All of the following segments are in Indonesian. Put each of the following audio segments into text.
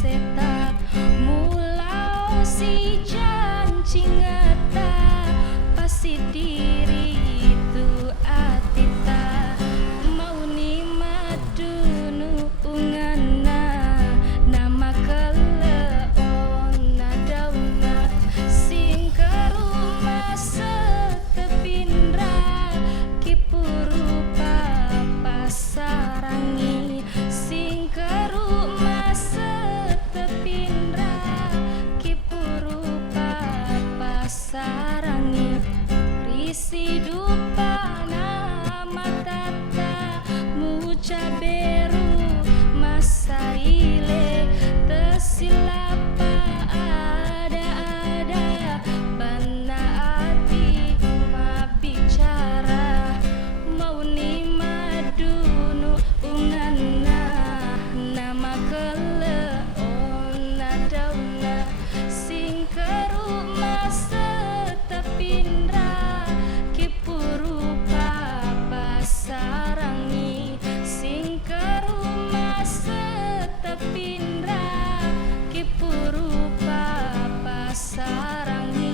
seta mulau si janji ngata pasti diri itu atita mau ni madunu ungana nama keleon nadauna sing ke rumah setepindra kipurupa pasarangi sing ke rumah setepindra kipurupa pasarangi risi dupa nama tata muca beru masa ile tesilapa ada bana ati ma bicara mau ni madunu ungana nama keleon nadauna sing ke rumah setepindra kipurupa pasarangi sing ke rumah setepindra kipurupa pasarangi.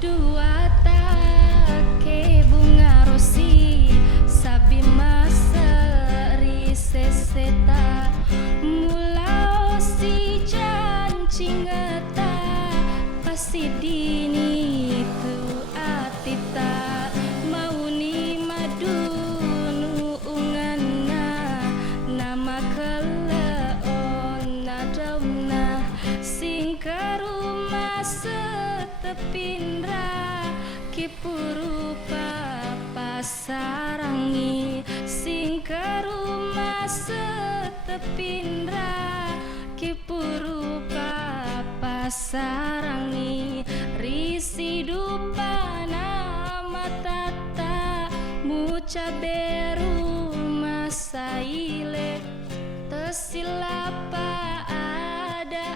Dua take bunga rosi sabi maseri seseta mulau si janji ngeta pasti dini itu atita mau ni madunu ungana nama keleon nadauna sing ke rumah setepindra kipurupa pasarangi sing ke rumah setepindra kipurupa pasarangi risi dupa nama tata muca beru masa ile tesilapa ada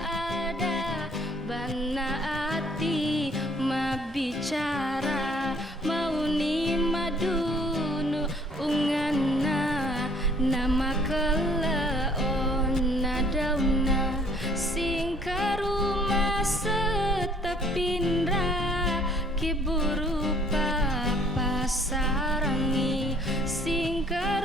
bana ati ma bicara mau ni madunu ungana nama keleon nadauna sing ke rumah setepindra kiburupa pasarangi sing ke